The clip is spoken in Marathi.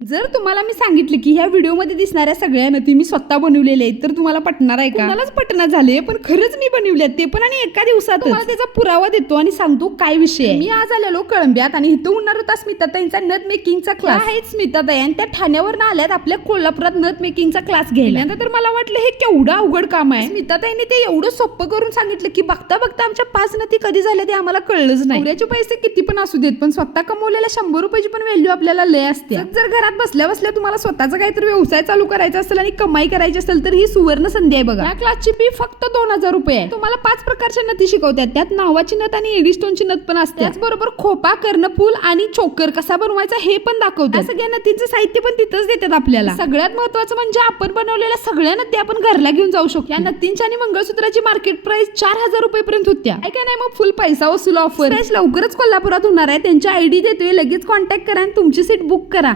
जर तुम्हाला मी सांगितलं की ह्या व्हिडिओमध्ये दिसणाऱ्या सगळ्या नथी मी स्वतः बनवलेल्या आहेत तर तुम्हाला पटणार आहे का? कोणालाच पटणार झाले, पण खरंच मी बनवल्यात ते पण आणि एका दिवसात. तुम्हाला त्याचा पुरावा देतो आणि सांगतो काय विषय आहे. मी आज आलेलो कळंब्यात आणि इथं होणार होता स्मिताताईंचा नथ मेकिंगचा क्लास. आहेत स्मिताताई आणि त्या ठाण्यावर आल्यात आपल्या कोल्हापुरात नथ मेकिंगचा क्लास घ्यायला. तर मला वाटलं हे केवढं अवघड काम आहे. स्मिताताईंनी ते एवढं सोपं करून सांगितलं की बघता बघता आमच्या 5 नथी कधी झाल्या ते आम्हाला कळलंच नाही. पुऱ्याचे पैसे किती पण असू देत, पण स्वतः कमवलेल्या 100 रुपयाची पण व्हॅल्यू आपल्याला लय असते. जर घरात बसल्या बसल्या तुम्हाला स्वतःचा काहीतरी व्यवसाय चालू करायचा असेल आणि कमाई करायची असेल तर ही सुवर्ण संधी आहे बघा. या क्लासची फी फक्त 2000 रुपये आहे. तुम्हाला 5 प्रकारच्या नथी शिकवतात, त्यात नावाची नथ आणि एडिस्टोनची नथ पण असते. त्याचबरोबर खोपा, कर्णफूल आणि चोकर कसा बनवायचा हे पण दाखवतात. सगळ्या नथींचं साहित्य पण तिथंच देतात आपल्याला. सगळ्यात महत्त्वाचं म्हणजे आपण बनवलेल्या सगळ्या नथी आपण घरला घेऊन जाऊ शकतो. या नथींच्या आणि मंगळसूत्राची मार्केट प्राइस 4000 रुपये पर्यंत होत्या. काय नाही मग फुल पैसा वसूल ऑफर लवकरच कोल्हापुरात होणार आहे. त्यांच्या आयडी देतोय, लगेच कॉन्टॅक्ट करा आणि तुमची सीट बुक करा.